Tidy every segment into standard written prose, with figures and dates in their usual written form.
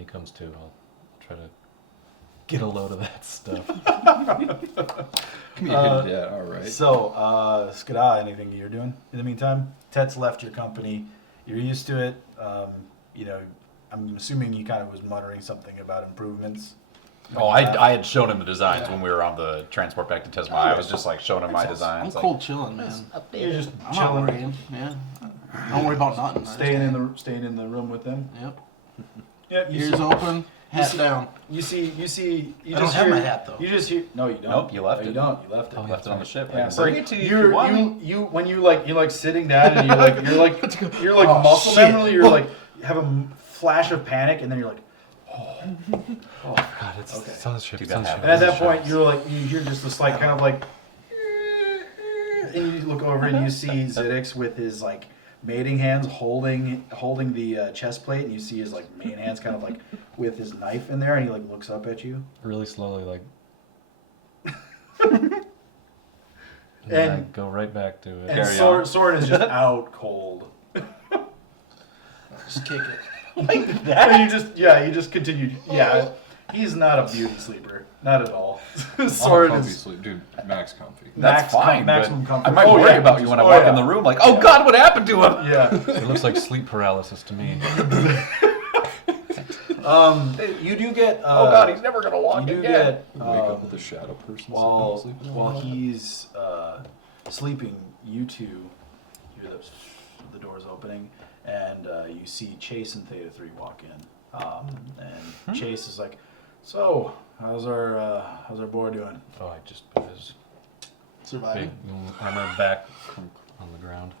he comes to, I'll try to get a load of that stuff. Yeah, all right. So, Skada, anything you're doing in the meantime? Tet's left your company. You're used to it. I'm assuming he kind of was muttering something about improvements. Oh, I had shown him the designs when we were on the transport back to Tesma. I was just like showing him my designs. I'm cold chilling, man. You're just I'm not chilling, worrying. Yeah. Don't worry about nothing. staying in the room with them. Yep. Yep. Ears open, hat down. You see. I don't have my hat though. You just hear. No, you don't. Nope, you left No, it. You don't. You left it. I left it on the ship. Yeah, I can so bring it to you if you want me. you when you're sitting down and you're like Oh, muscle shit. memory. You're like you have a flash of panic and then you're like, Oh, God, it's on the ship. Dude, It's on the that ship. and at that point you're like you hear just this like kind of like, and you look over and you see Zidix with his like mating hands holding the chest plate, and you see his like main hands kind of like with his knife in there, and he like looks up at you. Really slowly, like. and And- I go right back to it. And Soren is just out cold. Just kick it. Like that? And you just continue. Yeah, he's not a beauty sleeper, not at all. Soren Comfy is sleep, dude. Max comfy. That's fine. maximum but comfort. I might Oh, worry yeah. about you when I Oh, walk yeah. in the room. Like, oh God, what happened to him? Yeah. It looks like sleep paralysis to me. You do get. Oh God, he's never gonna walk You do again. get. Wake up with a shadow person. While he's sleeping, you two hear the doors opening, and you see Chase and Theta 3 walk in. And Chase is like, "So, how's our boy doing?" Oh, I just put his big Surviving. armor back on the ground.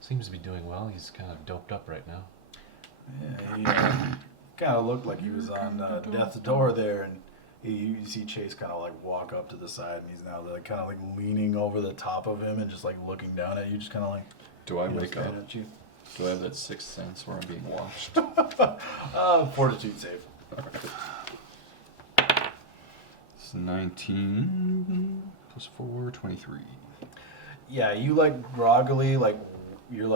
Seems to be doing well. He's kind of doped up right now. Yeah, he kind of looked like he was on death's door there, and you see Chase kind of like walk up to the side, and he's now like kind of like leaning over the top of him and just like looking down at you, just kind of like. Do I wake up? staring at you. Do I have that sixth sense where I'm being watched? Fortitude save. It's 19 plus 4, 23. Yeah, you like groggily, like you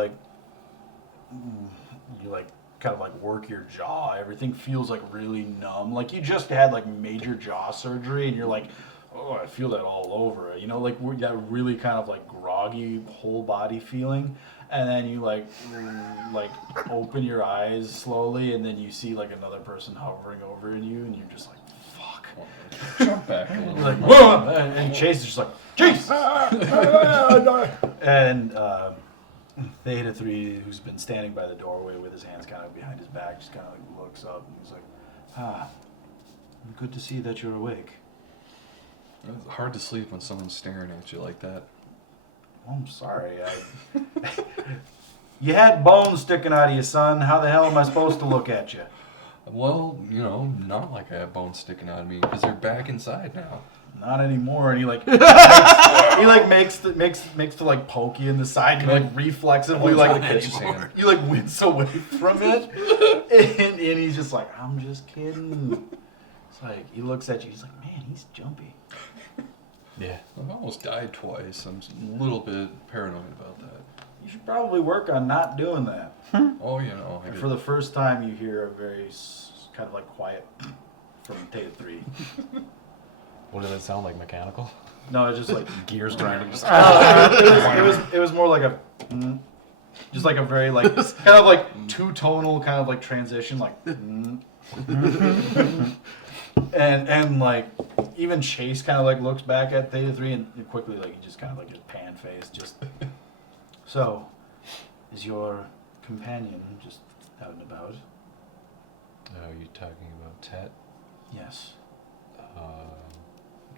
kind of like work your jaw. Everything feels like really numb. Like you just had like major jaw surgery, and you're like, oh, I feel that all over. You know, like that really kind of like groggy whole body feeling. And then you like open your eyes slowly, and then you see like another person hovering over you, and you're just like, fuck. Jump back a little. Like, whoa! And Chase is just like, Chase! And Theta 3, who's been standing by the doorway with his hands kind of behind his back, just kind of like looks up and he's like, good to see that you're awake. It's hard to sleep when someone's staring at you like that. I'm sorry. You had bones sticking out of you, son. How the hell am I supposed to look at you? Well, not like I have bones sticking out of me because they're back inside now. Not anymore. And he like makes to like poke you in the side. You like reflexively you like wince away from it, and he's just like, I'm just kidding. It's like he looks at you. He's like, man, he's jumpy. Yeah. I've almost died twice. I'm a little bit paranoid about that. You should probably work on not doing that. Oh, I For the first time, you hear a very kind of like quiet from Theta 3. What did it sound like? Mechanical? No, it's just like Gears grinding. Just it was more like a just like a very like kind of like two-tonal kind of like transition like and like even Chase kind of like looks back at Theta 3 and quickly like he just kind of like just pan face just. So, is your companion just out and about? Are you talking about Tet? Yes,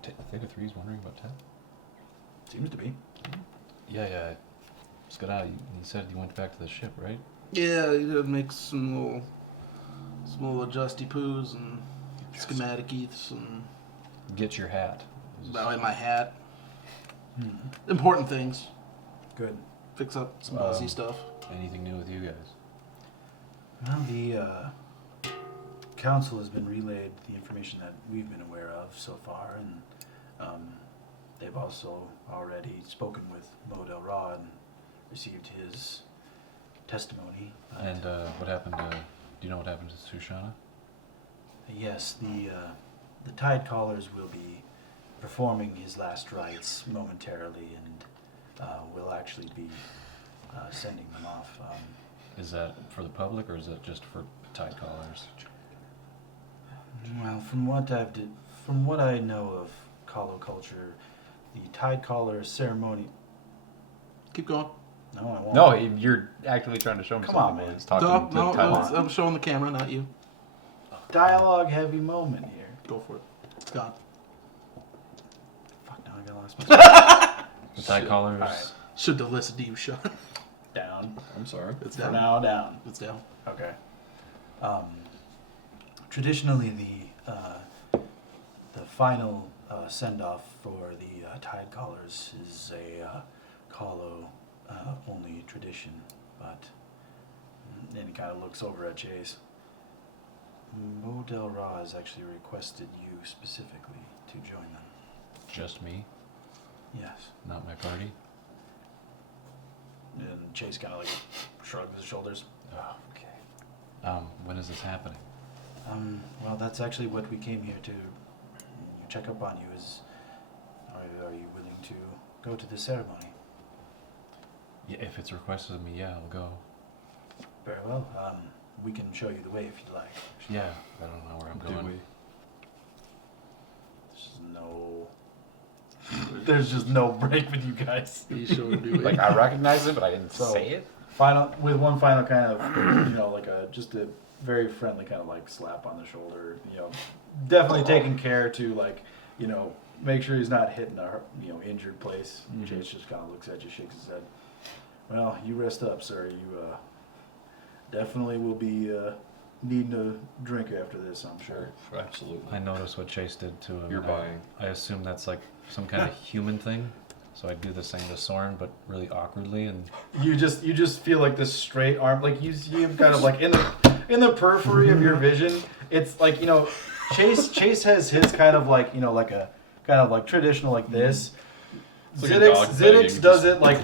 Theta 3's wondering about Tet? seems to be. Yeah. Skada, you said you went back to the ship, right? Yeah, you gotta make some little adjusty poos and schematic eths and Get your hat. about my hat. Important things. Good. Fix up some Aussie stuff. Anything new with you guys? Well, the council has been relayed the information that we've been aware of so far, and they've also already spoken with Mo Del Ra and received his testimony. And what happened to Do you know what happened to Sushana? Yes, the Tide Callers will be performing his last rites momentarily, and we'll actually be sending them off. Is that for the public or is it just for tide callers? Well, from what I know of Kalo culture, the Tide Caller ceremony. Keep going. No, I won't. No, you're actually trying to show him Come something. on, while man. he's talking No, to Tyler. I'm showing the camera, not you. Dialogue heavy moment here. Go for it. It's gone. Fuck, now I got lost my The tide callers. Alright. Should have listened to you, Sean. down. I'm sorry. It's For down. now, down. It's down. Okay. Traditionally, the final send-off for the Tide Callers is a Kalo only tradition, but then he kind of looks over at Chase. Mo Del Ra has actually requested you specifically to join them. Just me, Yes. not my party. And Chase kind of like shrugs his shoulders. Oh, okay. When is this happening? Well, that's actually what we came here to check up on you. Are you willing to go to the ceremony? Yeah, if it's requested of me, yeah, I'll go. Very well. We can show you the way if you'd like. Yeah, I don't know where I'm Do going. we? There's just no break with you guys. You sure do it. Like I recognize it, but I didn't So- say it. With one final kind of, like just a very friendly kind of like slap on the shoulder. Definitely taking care to make sure he's not hitting a injured place. Mhm. Chase just kind of looks at you, shakes his head. Well, you rest up, sir. You definitely will be needing a drink after this, I'm sure. Absolutely. I noticed what Chase did to him. You're and buying. I assume that's like some kind of human thing. So I do the same to Soren, but really awkwardly, and You just feel like this straight arm, like you see him kind of like in the periphery of your vision. It's like Chase has his kind of like like a kind of like traditional like this. It's like a dog Ziddix begging, does just- it like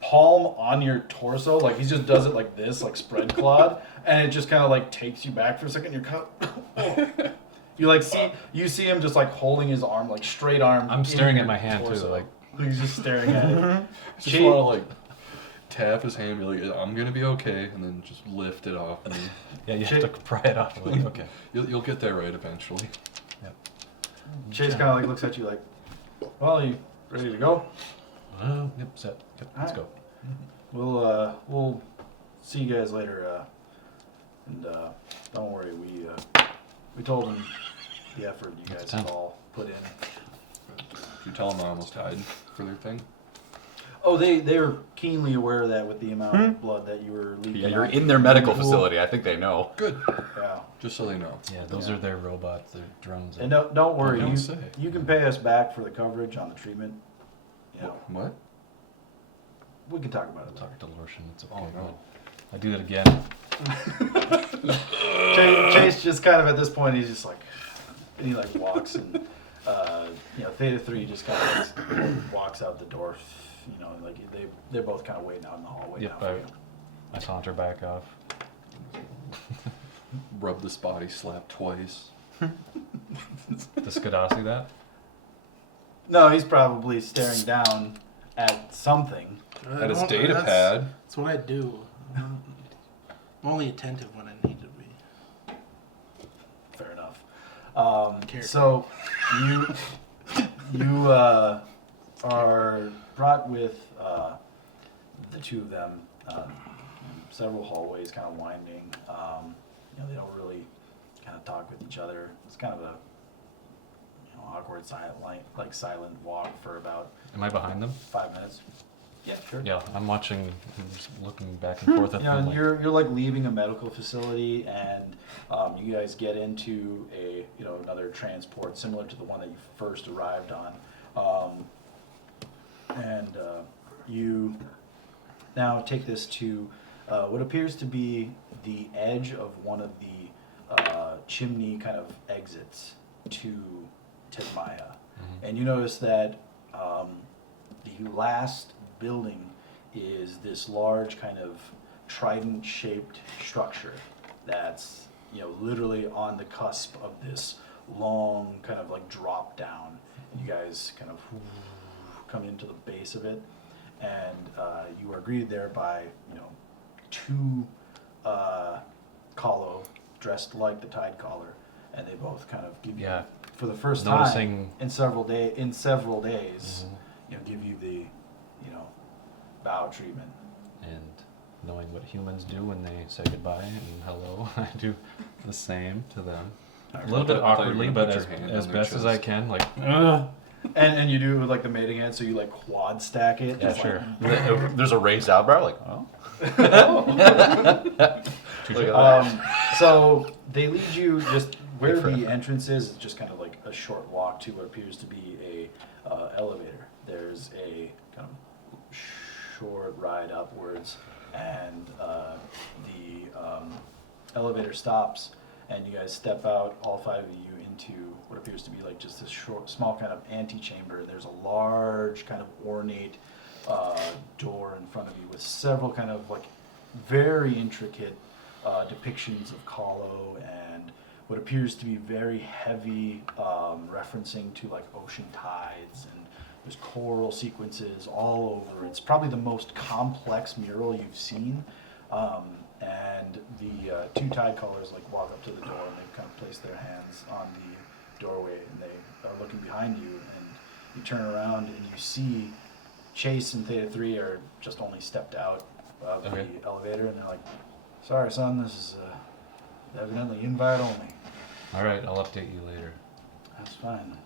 palm on your torso, like he just does it like this, like spread clawed, and it just kind of like takes you back for a second. You're kind of you like see him just like holding his arm like straight arm. I'm in staring your at my hand too, torso. like He's just staring at it. Just want to like tap his hand, be like, "I'm gonna be okay," and then just lift it off. And yeah, you have to pry it off. Like, okay. you'll get there right eventually. Chase kind of like looks at you like, "Well, you ready to go? Yep, set. Yep, let's Alright. go. We'll see you guys later. And don't worry, we told him the effort you guys have all put in. Did you tell them I almost died for their thing? Oh, they were keenly aware of that with the amount of blood that you were leaking. Yeah, you're out. in their medical facility. I think they know. Good. Yeah. Just so they know. Yeah, those are their robots, their drones. And don't worry, Don't you say. you can pay us back for the coverage on the treatment. What? We can talk about I'll it. talk to Lorshin. It's okay. Oh, no. Bud. I do that again. Chase just kind of at this point, he's just like, and he like walks and Theta 3 just kind of like walks out the door. Like they're both kind of waiting out in the hallway Yep, now for you. I saunter back off. Rub this body slap twice. Does Skadasi see that? No, he's probably staring down at something. At his data pad. That's what I do. I'm only attentive when I need to be. Fair enough. Character. So you are brought with the two of them. Several hallways, kind of winding. They don't really kind of talk with each other. It's kind of a awkward, silent walk for about Am I behind them? 5 minutes. Yeah, sure. Yeah, I'm watching. I'm just looking back and forth at them. And like, you're like leaving a medical facility, and you guys get into a another transport similar to the one that you first arrived on, and you now take this to what appears to be the edge of one of the chimney kind of exits to Tesmaya, and you notice that the last building is this large kind of trident-shaped structure that's literally on the cusp of this long kind of like drop down. You guys kind of come into the base of it, and you are greeted there by two Kahlo dressed like the Tide Caller, and they both kind of give you Yeah. for the first Noticing- time in several days, give you the bow treatment. And knowing what humans do when they say goodbye and hello, I do the same to them. A little bit I thought you were awkwardly, gonna but put your hand as on their best as I chest. can. Like, And you do it with like the mating hand, so you like quad stack it. yeah, just sure. There's a raised eyebrow, like, oh. Touche. So they lead you just where Big the friend. entrance is just kind of like a short walk to what appears to be a elevator. There's a kind of short ride upwards, and the elevator stops, and you guys step out, all five of you, into what appears to be like just this small kind of antechamber. There's a large kind of ornate door in front of you with several kind of like very intricate depictions of Kahlo and what appears to be very heavy referencing to like ocean tides, and there's choral sequences all over. It's probably the most complex mural you've seen. And the two Tide Callers like walk up to the door, and they kind of place their hands on the doorway, and they are looking behind you, and you turn around and you see Chase and Theta 3 are just only stepped out of Okay. the elevator, and they're like, "Sorry, son, this is evidently invite only." All right, I'll update you later. That's fine.